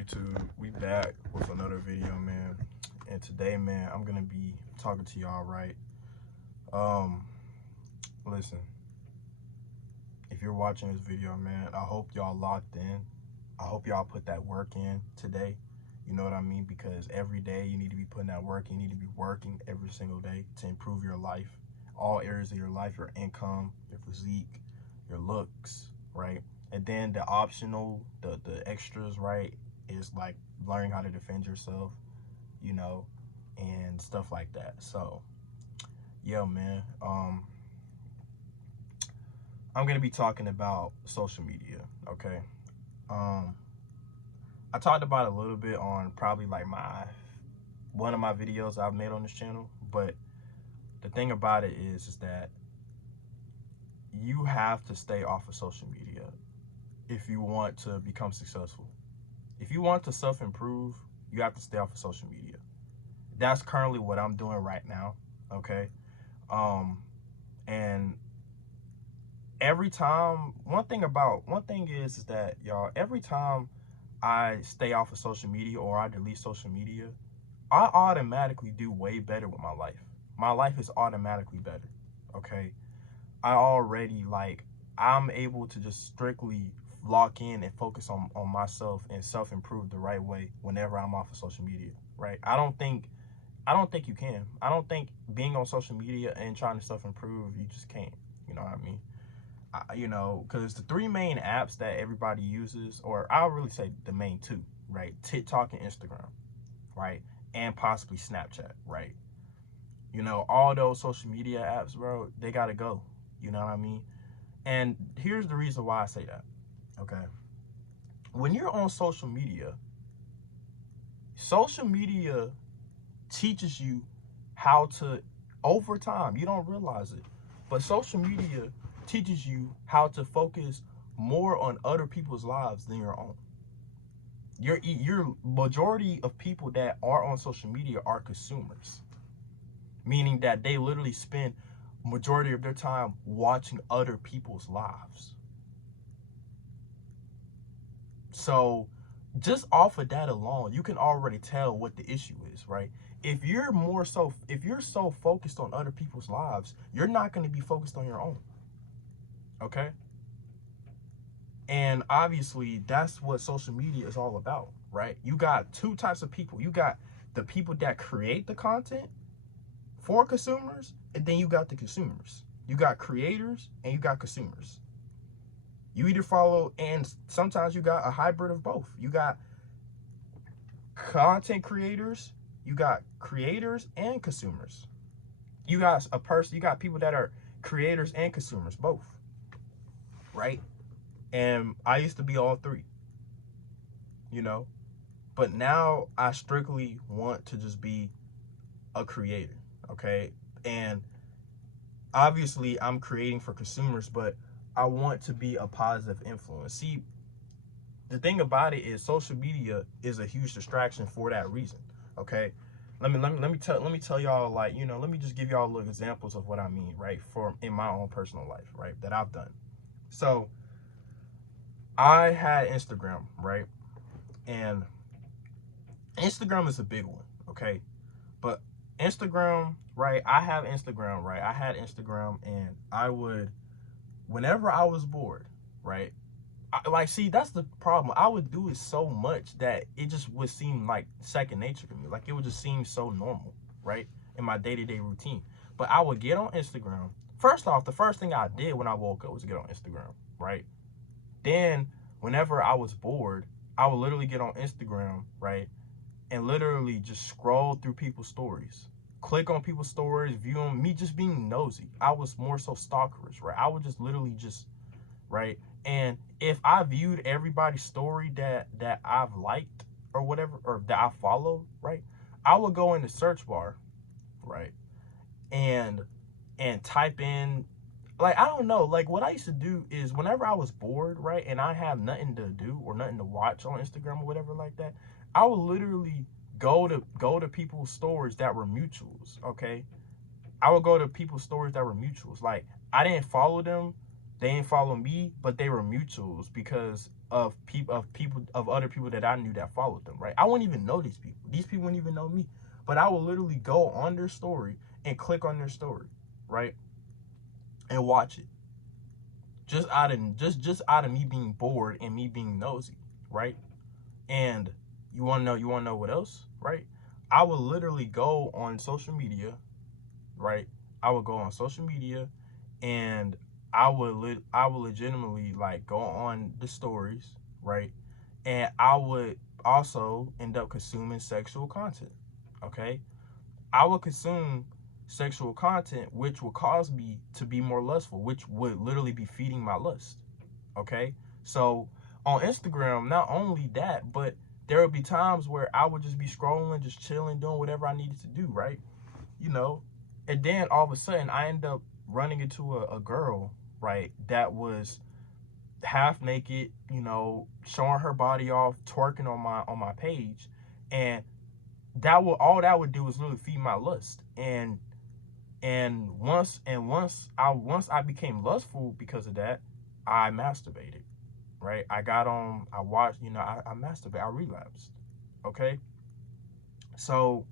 YouTube? We back with another video, man. And today, man, I'm gonna be talking to y'all, right? Um, Listen, if you're watching this video, man, I hope y'all locked in. I hope y'all put that work in today. You know what I mean? Because every day you need to be putting that work. You need to be working every single day to improve your life, all areas of your life, your income, your physique, your looks, right? And then the optional, the extras, right, is like learning how to defend yourself, you know, and stuff like that. So, yeah, man. I'm gonna be talking about social media, okay? Um, I talked about it a little bit on probably like one of my videos I've made on this channel, but the thing about it is that you have to stay off of social media if you want to become successful. If you want to self-improve, you have to stay off of social media. That's currently what I'm doing right now, okay? And every time, one thing is that, y'all, every time I stay off of social media or I delete social media, I automatically do way better with my life. My life is automatically better, okay? I already, like, I'm able to just strictly lock in and focus on myself and self-improve the right way whenever I'm off of social media, right? I don't think you can. I don't think being on social media and trying to self-improve, you just can't. You know what I mean? Because the three main apps that everybody uses, or I'll really say the main two, right? TikTok and Instagram, right? And possibly Snapchat, right? You know, all those social media apps, bro, they gotta go. You know what I mean? And here's the reason why I say that, okay? When you're on social media teaches you how to, over time, you don't realize it, but social media teaches you how to focus more on other people's lives than your own. Your majority of people that are on social media are consumers, meaning that they literally spend majority of their time watching other people's lives. So just off of that alone, you can already tell what the issue is, right? If you're so focused on other people's lives, you're not going to be focused on your own. Okay? And obviously, that's what social media is all about, right? You got two types of people. You got the people that create the content for consumers, and then you got the consumers. You got creators and you got consumers. You either follow, and sometimes you got a hybrid of both. You got content creators, you got creators and consumers. You got people that are creators and consumers, both, right? And I used to be all three, you know, but now I strictly want to just be a creator, okay? And obviously I'm creating for consumers, but I want to be a positive influence. See, the thing about it is social media is a huge distraction for that reason, okay? Let me tell y'all, like, you know, let me just give y'all little examples of what I mean, right? For in my own personal life, right? That I've done. So I had Instagram, right? And Instagram is a big one, okay? But Instagram, right? I have Instagram, right? I had Instagram, and I would, whenever I was bored, right? See, that's the problem. I would do it so much that it just would seem like second nature to me. Like, it would just seem so normal, right? In my day-to-day routine. But I would get on Instagram. First off, the first thing I did when I woke up was get on Instagram, right? Then, whenever I was bored, I would literally get on Instagram, right? And literally just scroll through people's stories. Click on people's stories, view them, me just being nosy. I was more so stalkerish, right? I would just literally just, right? And if I viewed everybody's story that I've liked or whatever, or that I follow, right, I would go in the search bar, right, and type in, like, I don't know, like, what I used to do is whenever I was bored, right, and I have nothing to do or nothing to watch on Instagram or whatever like that, I would literally go to people's stories that were mutuals, okay? I would go to people's stories that were mutuals. Like, I didn't follow them, they didn't follow me, but they were mutuals because of other people that I knew that followed them, right? I wouldn't even know these people. These people wouldn't even know me. But I would literally go on their story and click on their story, right? And watch it. Just out of me being bored and me being nosy, right? And you wanna know what else, right? I would literally go on social media, right? I would go on social media and I would legitimately like go on the stories, right? And I would also end up consuming sexual content. Okay? I would consume sexual content which would cause me to be more lustful, which would literally be feeding my lust. Okay? So on Instagram, not only that, but there would be times where I would just be scrolling, just chilling, doing whatever I needed to do, right? You know, and then all of a sudden I end up running into a girl, right, that was half naked, showing her body off, twerking on my page, and that would do is literally feed my lust. Once I became lustful because of that, I masturbated, right? I watched, I masturbated, I relapsed. Okay? So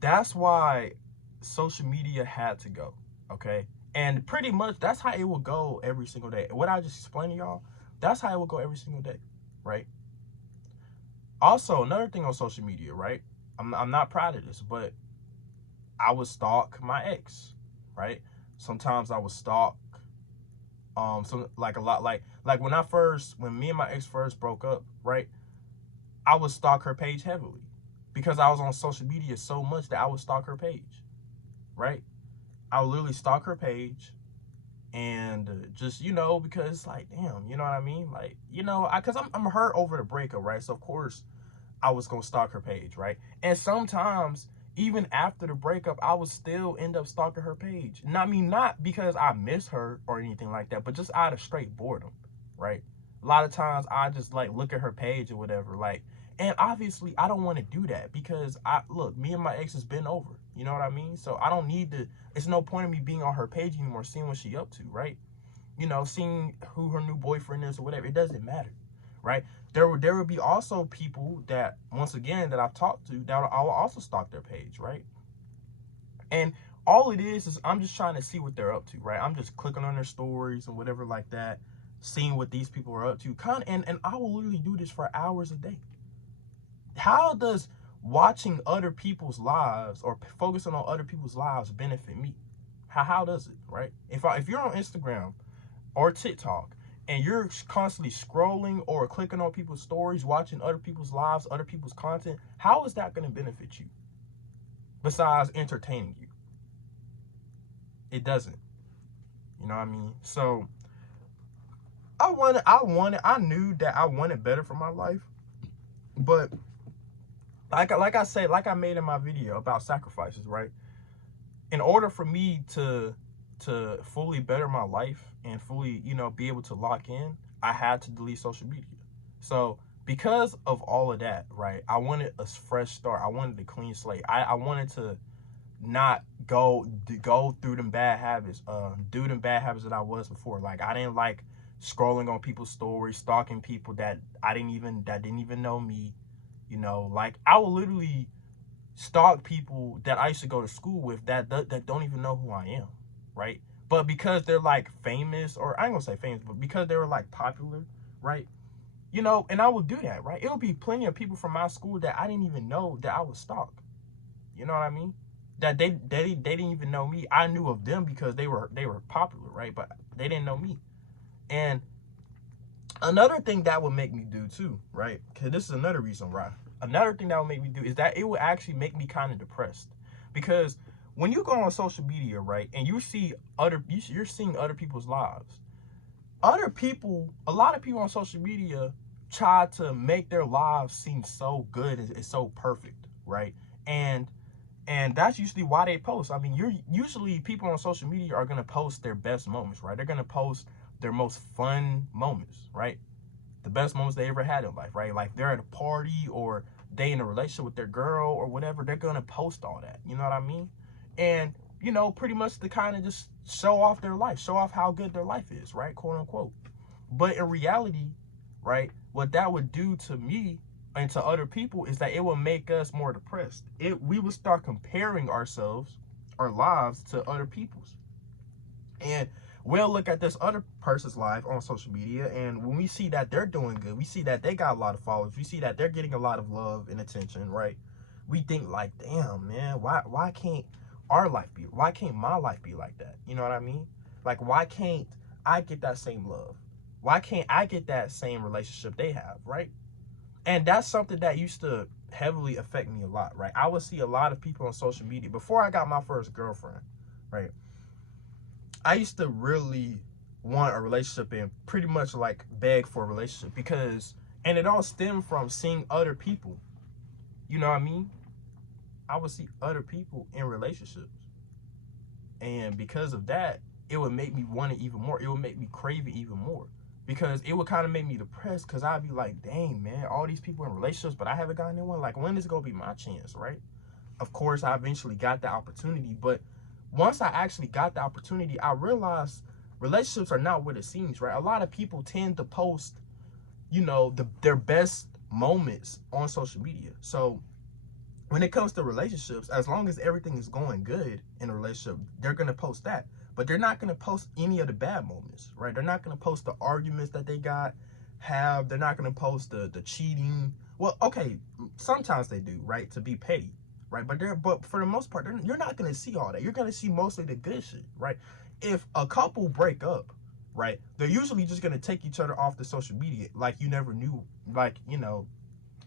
that's why social media had to go. Okay? And pretty much that's how it will go every single day. What I just explained to y'all, that's how it will go every single day, right? Also, another thing on social media, right? I'm not proud of this, but I would stalk my ex, right? Sometimes I would stalk some like a lot like when me and my ex first broke up, right? I would stalk her page heavily because I was on social media so much that I would stalk her page, right? I would literally stalk her page and just because like damn, you know what I mean? Like because I'm hurt over the breakup, right? So of course I was gonna stalk her page, right? And sometimes even after the breakup, I would still end up stalking her page. And I mean, not because I miss her or anything like that, but just out of straight boredom, right? A lot of times I just like look at her page or whatever, like, and obviously I don't want to do that because me and my ex has been over. You know what I mean? So I don't need to. It's no point in me being on her page anymore, seeing what she up to, right? Seeing who her new boyfriend is or whatever. It doesn't matter, right? There would be also people that once again that I've talked to that I will also stalk their page, right? And all it is I'm just trying to see what they're up to, right? I'm just clicking on their stories and whatever like that, seeing what these people are up to. And I will literally do this for hours a day. How does watching other people's lives or focusing on other people's lives benefit me? How does it, right? If you're on Instagram or TikTok and you're constantly scrolling or clicking on people's stories, watching other people's lives, other people's content, how is that going to benefit you besides entertaining you? It doesn't. You know what I mean? So I knew that I wanted better for my life, but like I said, like I made in my video about sacrifices, right? In order for me to fully better my life and fully, be able to lock in, I had to delete social media. So because of all of that, right, I wanted a fresh start. I wanted a clean slate. I wanted to not go through them bad habits, do them bad habits that I was before. Like I didn't like scrolling on people's stories, stalking people that didn't even know me. Like I would literally stalk people that I used to go to school with that don't even know who I am, right? But because they're like famous, or I ain't gonna say famous, but because they were like popular, right? And I would do that, right? It'll be plenty of people from my school that I didn't even know that I would stalk. You know what I mean? That they didn't even know me. I knew of them because they were popular, right? But they didn't know me. And another thing that would make me do too, right? Because this is another reason why. Another thing that would make me do is that it would actually make me kind of depressed. Because when you go on social media, right, and you're seeing other people's lives. A lot of people on social media try to make their lives seem so good and so perfect, right? And that's usually why they post. I mean, usually people on social media are gonna post their best moments, right? They're gonna post their most fun moments, right? The best moments they ever had in life, right? Like they're at a party or they in a relationship with their girl or whatever, they're gonna post all that. You know what I mean? And pretty much to kind of just show off their life, show off how good their life is, right? Quote unquote. But in reality, right, what that would do to me and to other people is that it will make us more depressed. We will start comparing ourselves, our lives, to other people's. And we'll look at this other person's life on social media, and when we see that they're doing good, we see that they got a lot of followers, we see that they're getting a lot of love and attention, right? We think like, damn, man, why can't our life be, why can't my life be like that? You know what I mean? Like, why can't I get that same love? Why can't I get that same relationship they have, right? And that's something that used to heavily affect me a lot, right? I would see a lot of people on social media before I got my first girlfriend, right? I used to really want a relationship and pretty much like beg for a relationship because, and it all stemmed from seeing other people. You know what I mean? I would see other people in relationships. And because of that, it would make me want it even more. It would make me crave it even more. Because it would kind of make me depressed because I'd be like, dang, man, all these people in relationships, but I haven't gotten in one. Like, when is it going to be my chance, right? Of course, I eventually got the opportunity, but once I actually got the opportunity, I realized relationships are not what it seems, right? A lot of people tend to post, you know, their best moments on social media. So when it comes to relationships, as long as everything is going good in a relationship, they're going to post that. But they're not going to post any of the bad moments, right? They're not going to post the arguments that they have. They're not going to post the cheating. Well, okay, sometimes they do, right? To be petty, right? But for the most part, you're not going to see all that. You're going to see mostly the good shit, right? If a couple break up, right, they're usually just going to take each other off the social media like you never knew, like, you know,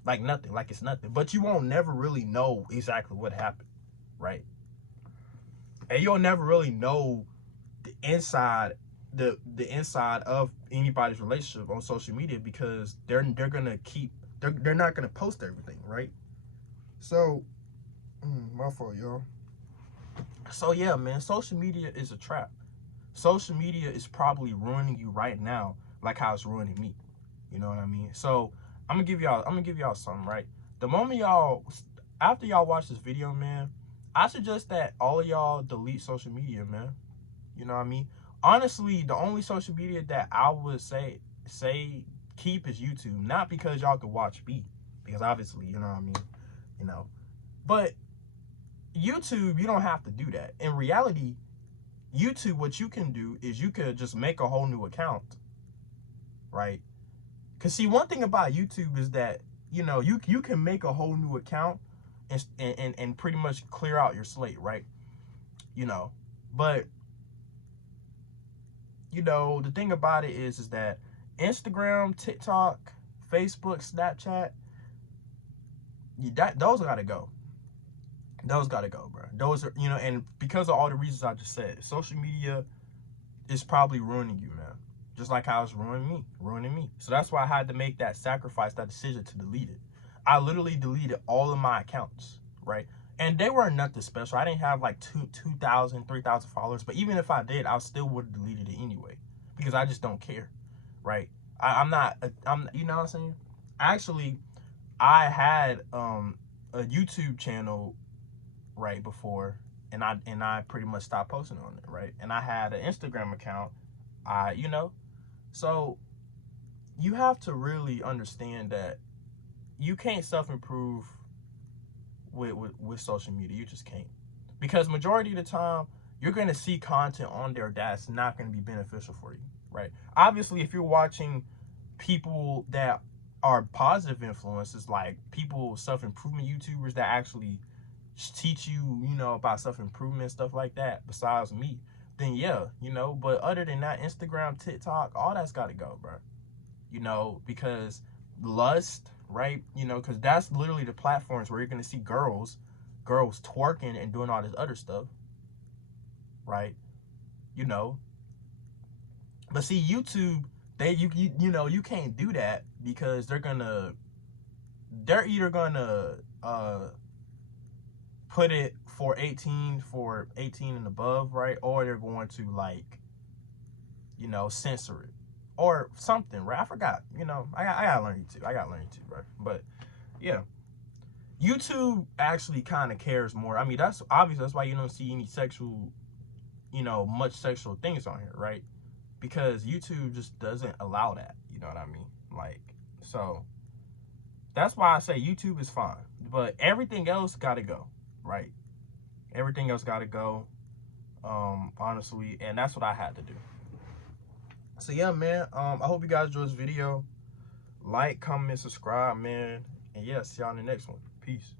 like nothing, like it's nothing. But you won't never really know exactly what happened, right? And you'll never really know the inside, the inside of anybody's relationship on social media because they're gonna keep they're not gonna post everything, right? So, my fault, y'all. So yeah, man, social media is a trap. Social media is probably ruining you right now, like how it's ruining me. You know what I mean? So I'm gonna give y'all something, right? The moment y'all, after y'all watch this video, man, I suggest that all of y'all delete social media, man. You know what I mean? Honestly, the only social media that I would say keep is YouTube. Not because y'all could watch me, because obviously, you know what I mean, you know. But YouTube, you don't have to do that. In reality, YouTube, what you can do is you could just make a whole new account, right? Because see, one thing about YouTube is that, you know, you can make a whole new account and pretty much clear out your slate, right? You know, but you know, the thing about it is that Instagram, TikTok, Facebook, Snapchat, those gotta go. Those gotta go, bro. Those are, you know, and because of all the reasons I just said, social media is probably ruining you, man. Just like how it's ruining me. So that's why I had to make that sacrifice, that decision to delete it. I literally deleted all of my accounts, right? And they were nothing special. I didn't have like 2,000, 3,000 followers. But even if I did, I still would have deleted it anyway. Because I just don't care, right? You know what I'm saying? Actually, I had a YouTube channel right before, and I pretty much stopped posting on it, right? And I had an Instagram account. You know, so you have to really understand that you can't self-improve with social media. You just can't. Because majority of the time, you're going to see content on there that's not going to be beneficial for you, right? Obviously, if you're watching people that are positive influences, like people, self-improvement YouTubers that actually teach you, you know, about self-improvement, stuff like that, besides me, then yeah, you know. But other than that, Instagram, TikTok, all that's got to go, bro. You know, because lust, right? You know, because that's literally the platforms where you're gonna see girls twerking and doing all this other stuff, right? You know, but see, YouTube, you know, you can't do that because they're either gonna put it for 18 and above, right? Or they're going to, like, you know, censor it or something, right? I forgot. You know, I gotta learn YouTube. I gotta learn YouTube, right? But yeah, YouTube actually kind of cares more. I mean, that's obvious. That's why you don't see any sexual, you know, much sexual things on here, right? because YouTube just doesn't allow that. You know what I mean? Like, so that's why I say YouTube is fine, but everything else got to go, right? Everything else got to go, honestly, and that's what I had to do. So yeah, man, I hope you guys enjoyed this video. Like, comment, subscribe, man, and yeah, see y'all in the next one. Peace.